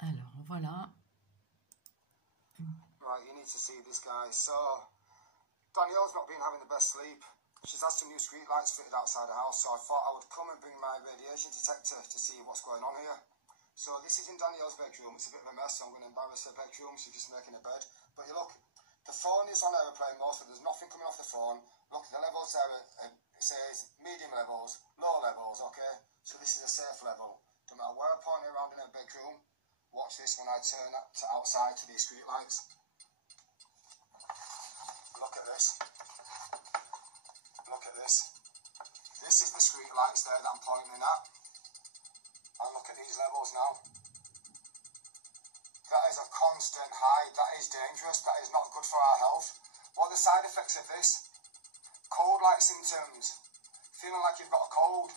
Alors, voilà. Right, you need to see this, guys. So, Danielle's not been having the best sleep. She's had some new street lights fitted outside the house, so I thought I would come and bring my radiation detector to see what's going on here. So this is in Danielle's bedroom. It's a bit of a mess, so I'm going to embarrass her bedroom. She's just making a bed. But you look, the phone is on aeroplane mode, so there's nothing coming off the phone. Look, the levels there, it says medium levels, low levels, okay? So this is a safe level. No matter where I point it around in her bedroom, watch this when I turn that to outside to these street lights. Look at this. Look at this. This is the street lights there that I'm pointing at. And look at these levels now. That is a constant high. That is dangerous. That is not good for our health. What are the side effects of this? Cold-like symptoms. Feeling like you've got a cold.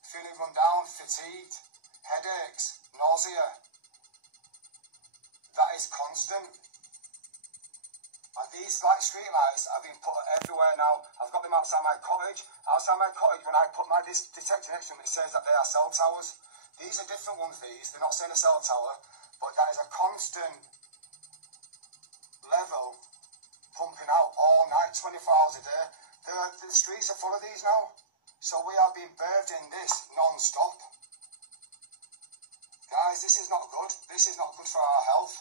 Feeling run down, fatigued, headaches, nausea. That is constant. And these street lights have been put everywhere now. I've got them outside my cottage. Outside my cottage, when I put my detector next to them, it says that they are cell towers. These are different ones, these. They're not saying a cell tower, but that is a constant level pumping out all night, 24 hours a day. The streets are full of these now. So we are being birthed in this non-stop. Guys, this is not good. This is not good for our health.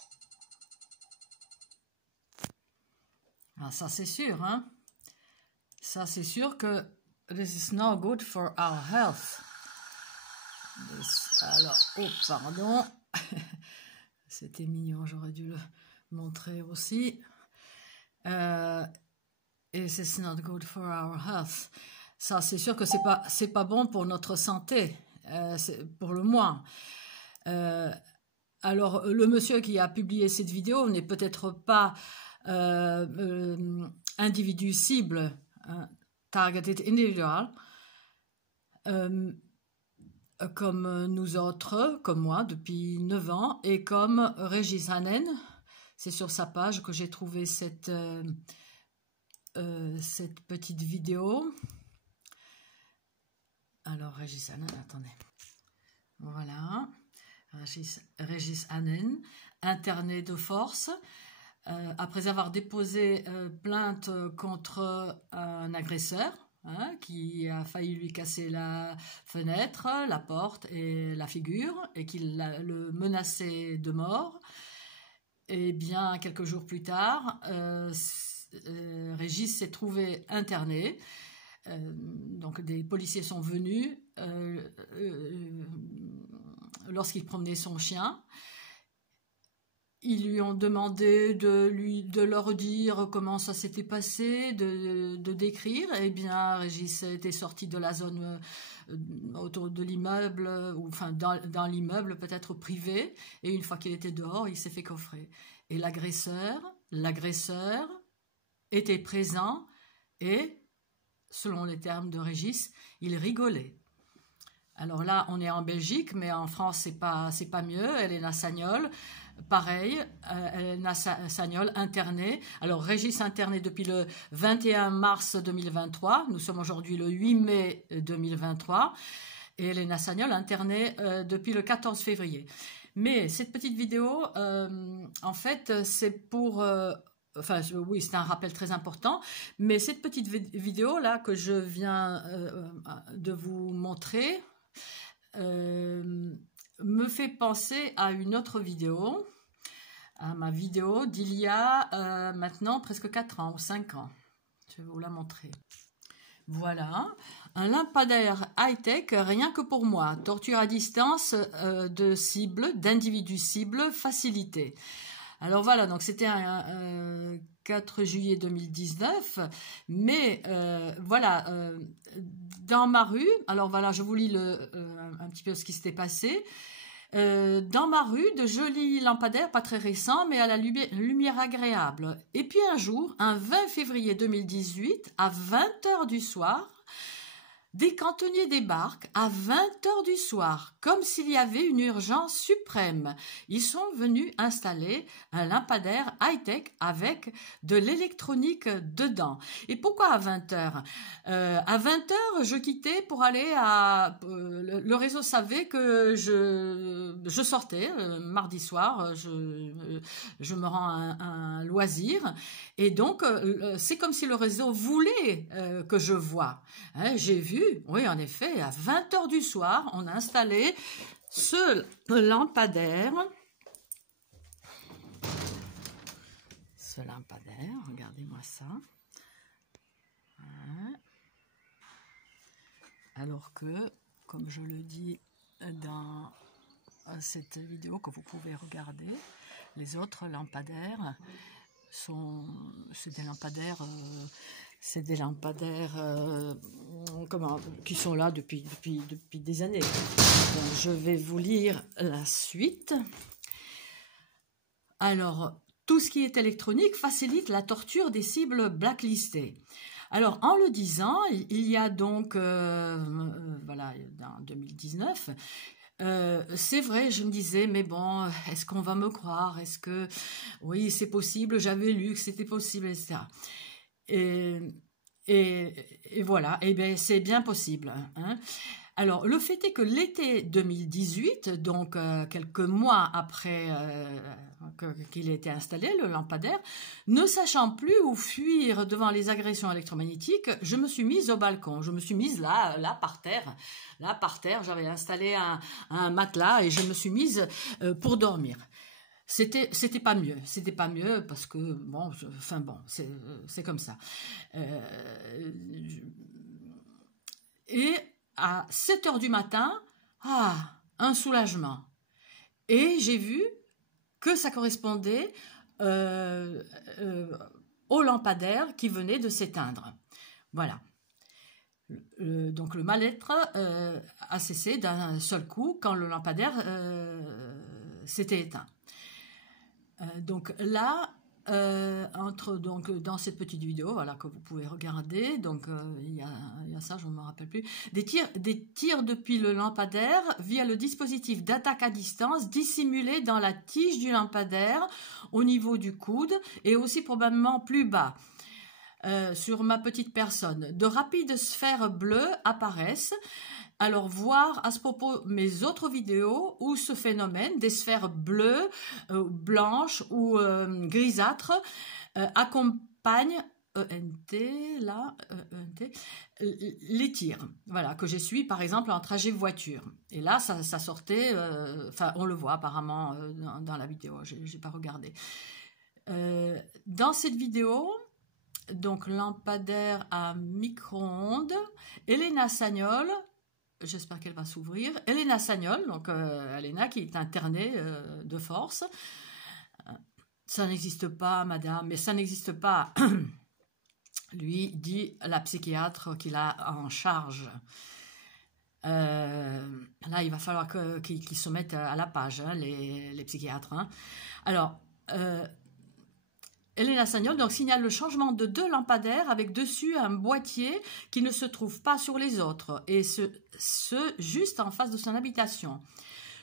Ah, ça c'est sûr, hein. Ça c'est sûr que this is not good for our health. Alors, oh pardon. C'était mignon, j'aurais dû le montrer aussi. This is not good for our health. Ça c'est sûr que c'est pas bon pour notre santé, pour le moins. Alors, le monsieur qui a publié cette vidéo n'est peut-être pas individu cible, targeted individual, comme nous autres, comme moi, depuis 9 ans, et comme Régis Hanen. C'est sur sa page que j'ai trouvé cette petite vidéo. Alors, Régis Hanen, attendez. Voilà. Régis Hanen, interné de force, après avoir déposé plainte contre un agresseur, hein, qui a failli lui casser la fenêtre, la porte et la figure, et qui le menaçait de mort. Et bien, quelques jours plus tard, Régis s'est trouvé interné. Donc des policiers sont venus lorsqu'il promenait son chien. Ils lui ont demandé de leur dire comment ça s'était passé, de décrire. Eh bien, Régis était sorti de la zone autour de l'immeuble, ou enfin dans l'immeuble peut-être privé, et une fois qu'il était dehors, il s'est fait coffrer. Et l'agresseur était présent et, selon les termes de Régis, il rigolait. Alors là, on est en Belgique, mais en France, c'est pas mieux. Elena Sagnol, pareil, Elena Sagnol internée. Alors, Régis interné depuis le 21 mars 2023. Nous sommes aujourd'hui le 8 mai 2023. Et Elena Sagnol internée depuis le 14 février. Mais cette petite vidéo, en fait, c'est pour... Enfin, oui, c'est un rappel très important, mais cette petite vidéo-là que je viens de vous montrer me fait penser à une autre vidéo, à ma vidéo d'il y a maintenant presque 4 ans ou 5 ans. Je vais vous la montrer. Voilà, un lampadaire high-tech rien que pour moi, torture à distance de cible, d'individu cible facilité. Alors voilà, donc c'était un 4 juillet 2019, mais voilà, dans ma rue, alors voilà, je vous lis un petit peu ce qui s'était passé. Dans ma rue, de jolis lampadaires, pas très récents, mais à la lumière agréable. Et puis un jour, un 20 février 2018, à 20 h du soir, des cantonniers débarquent à 20h du soir, comme s'il y avait une urgence suprême. Ils sont venus installer un lampadaire high-tech avec de l'électronique dedans. Et pourquoi à 20h? À 20h, je quittais pour aller à... le réseau savait que je sortais mardi soir, je me rends à un loisir. Et donc, c'est comme si le réseau voulait que je voie. Hein, j'ai vu, oui, en effet, à 20h du soir, on a installé ce lampadaire. Ce lampadaire, regardez-moi ça. Hein. Alors que, comme je le dis dans cette vidéo que vous pouvez regarder, les autres lampadaires c'est des lampadaires qui sont là depuis des années. Bon, je vais vous lire la suite. Alors, tout ce qui est électronique facilite la torture des cibles blacklistées. Alors, en le disant, il y a donc, voilà, en 2019, c'est vrai, je me disais, mais bon, est-ce qu'on va me croire? Est-ce que, oui, c'est possible, j'avais lu que c'était possible, etc. Et voilà, et bien c'est bien possible. Hein. Alors, le fait est que l'été 2018, donc quelques mois après qu'il ait été installé, le lampadaire, ne sachant plus où fuir devant les agressions électromagnétiques, je me suis mise au balcon. Je me suis mise là par terre. Là, par terre, j'avais installé un matelas et je me suis mise pour dormir. C'était pas mieux parce que bon, c'est comme ça. Et à 7h du matin, un soulagement. Et j'ai vu que ça correspondait au lampadaire qui venait de s'éteindre. Voilà. Donc le mal-être a cessé d'un seul coup quand le lampadaire s'était éteint. Donc là, dans cette petite vidéo, voilà, que vous pouvez regarder, donc il y a ça, je ne me rappelle plus, des tirs depuis le lampadaire via le dispositif d'attaque à distance dissimulé dans la tige du lampadaire au niveau du coude et aussi probablement plus bas. Sur ma petite personne. De rapides sphères bleues apparaissent. Alors, voir à ce propos mes autres vidéos où ce phénomène des sphères bleues, blanches ou grisâtres accompagne les tirs. Voilà, que j'essuie par exemple en trajet voiture. Et là, ça sortait, on le voit apparemment dans la vidéo, j'ai pas regardé. Dans cette vidéo, donc lampadaire à micro-ondes, Elena Sagnol, j'espère qu'elle va s'ouvrir, Elena Sagnol, donc Elena qui est internée de force. Ça n'existe pas, madame, mais ça n'existe pas, lui dit la psychiatre qu'il a en charge. Là, il va falloir qu'ils se mettent à la page, hein, les psychiatres. Hein. Alors, Elena Sagnol donc signale le changement de 2 lampadaires avec dessus un boîtier qui ne se trouve pas sur les autres et ce juste en face de son habitation.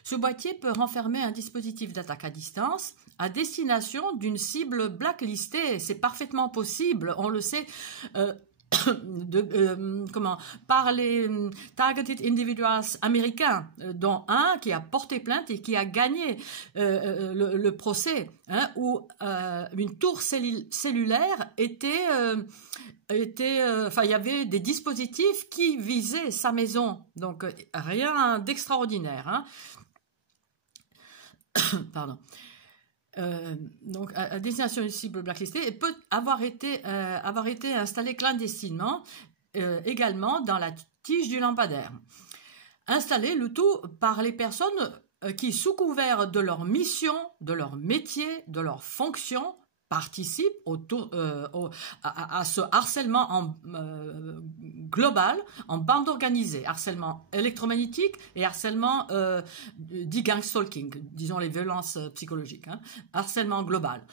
Ce boîtier peut renfermer un dispositif d'attaque à distance à destination d'une cible blacklistée. C'est parfaitement possible, on le sait. Par les targeted individuals américains, dont un qui a porté plainte et qui a gagné le procès, hein, où une tour cellulaire il y avait des dispositifs qui visaient sa maison, donc rien d'extraordinaire. Hein. Pardon. Donc à destination d'une cible blacklistée, et peut avoir été installé clandestinement également dans la tige du lampadaire. Installé le tout par les personnes qui, sous couvert de leur mission, de leur métier, de leur fonction, participent à ce harcèlement global en bande organisée, harcèlement électromagnétique et harcèlement dit gang stalking, disons les violences psychologiques, hein, harcèlement global.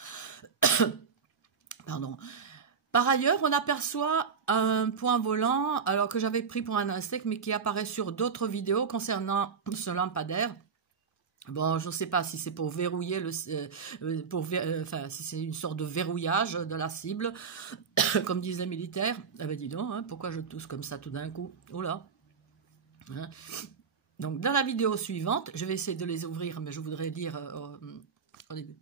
Pardon. Par ailleurs, on aperçoit un point volant, alors que j'avais pris pour un Aztec, mais qui apparaît sur d'autres vidéos concernant ce lampadaire. Bon, je ne sais pas si c'est pour verrouiller enfin, si c'est une sorte de verrouillage de la cible, comme disent les militaires. Ah ben dis donc, hein, pourquoi je tousse comme ça tout d'un coup? Oh là, hein. Donc, dans la vidéo suivante, je vais essayer de les ouvrir, mais je voudrais dire au début.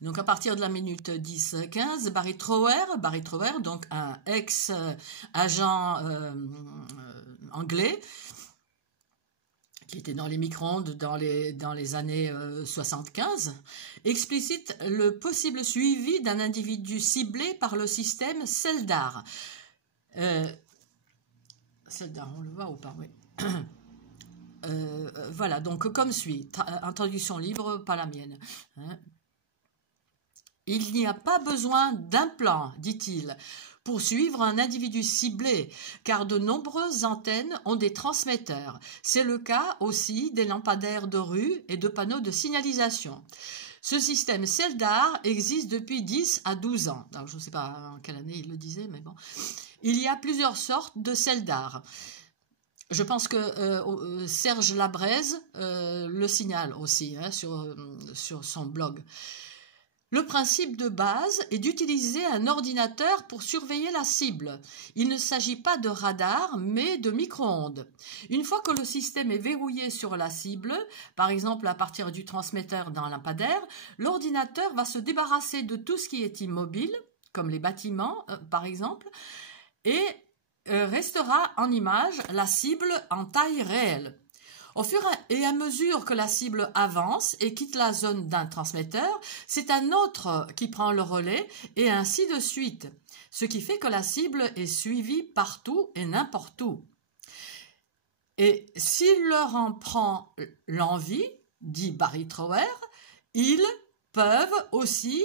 Donc, à partir de la minute 10-15, Barry Trower, donc un ex-agent anglais, qui était dans les micro-ondes dans les années 75, explicite le possible suivi d'un individu ciblé par le système Seldar. Seldar, on le voit ou pas? Oui. Voilà, donc comme suit, introduction libre, pas la mienne. Hein. Il n'y a pas besoin d'un plan, dit-il, pour suivre un individu ciblé, car de nombreuses antennes ont des transmetteurs. C'est le cas aussi des lampadaires de rue et de panneaux de signalisation. Ce système Seldar existe depuis 10 à 12 ans. Alors, je ne sais pas en quelle année il le disait, mais bon. Il y a plusieurs sortes de Seldar. Je pense que Serge Labraise le signale aussi hein, sur son blog. Le principe de base est d'utiliser un ordinateur pour surveiller la cible. Il ne s'agit pas de radar, mais de micro-ondes. Une fois que le système est verrouillé sur la cible, par exemple à partir du transmetteur d'un lampadaire, l'ordinateur va se débarrasser de tout ce qui est immobile, comme les bâtiments par exemple, et restera en image la cible en taille réelle. Au fur et à mesure que la cible avance et quitte la zone d'un transmetteur, c'est un autre qui prend le relais et ainsi de suite, ce qui fait que la cible est suivie partout et n'importe où. Et s'il leur en prend l'envie, dit Barry Trower, ils peuvent aussi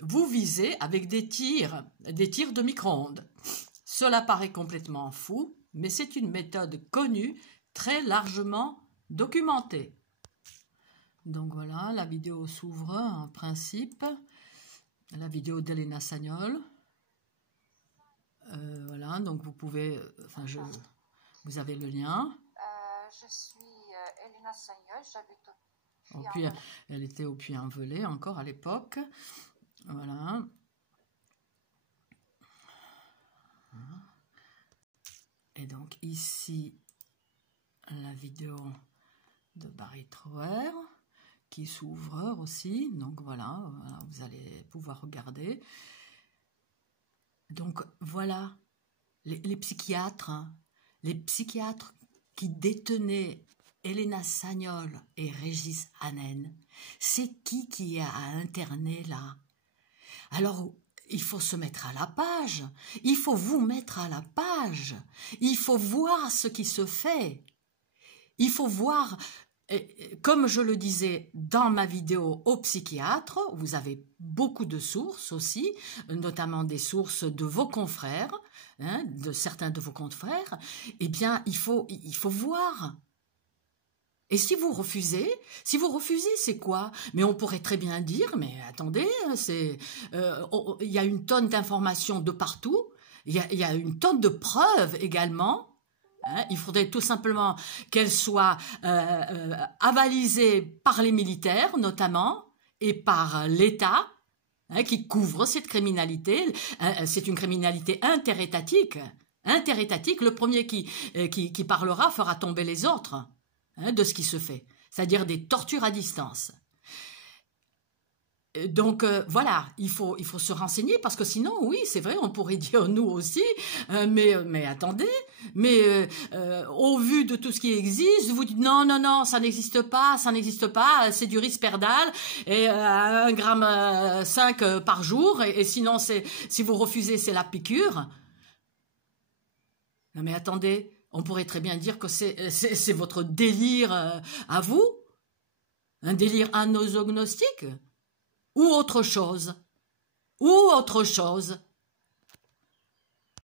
vous viser avec des tirs de micro-ondes. Cela paraît complètement fou, mais c'est une méthode connue, très largement documentée. Donc voilà, la vidéo s'ouvre en principe. La vidéo d'Elena Sagnol. Voilà, donc vous pouvez, enfin vous avez le lien. Je suis Elena Sagnol, j'habite au Puy. Elle était au Puy-en-Velay encore à l'époque. Voilà. Et donc ici, la vidéo de Barry Trower qui s'ouvre aussi. Donc voilà, vous allez pouvoir regarder. Donc voilà, les psychiatres, hein, les psychiatres qui détenaient Elena Sagnol et Régis Hanen, c'est qui a interné là? Alors, il faut se mettre à la page, il faut vous mettre à la page, il faut voir ce qui se fait, il faut voir, comme je le disais dans ma vidéo au psychiatre, vous avez beaucoup de sources aussi, notamment des sources de vos confrères, hein, de certains de vos confrères, eh bien il faut voir. Et si vous refusez, c'est quoi? Mais on pourrait très bien dire, mais attendez, il y a une tonne d'informations de partout, il y a une tonne de preuves également. Hein, il faudrait tout simplement qu'elles soient avalisées par les militaires notamment et par l'État hein, qui couvre cette criminalité. C'est une criminalité interétatique. Le premier qui parlera fera tomber les autres. De ce qui se fait, c'est-à-dire des tortures à distance. Donc voilà, il faut se renseigner parce que sinon, oui, c'est vrai, on pourrait dire nous aussi, mais attendez, au vu de tout ce qui existe, vous dites non, ça n'existe pas, c'est du risperdal et 1,5 g par jour et sinon si vous refusez, c'est la piqûre. Non mais attendez. On pourrait très bien dire que c'est votre délire à vous, un délire anosognostique, ou autre chose.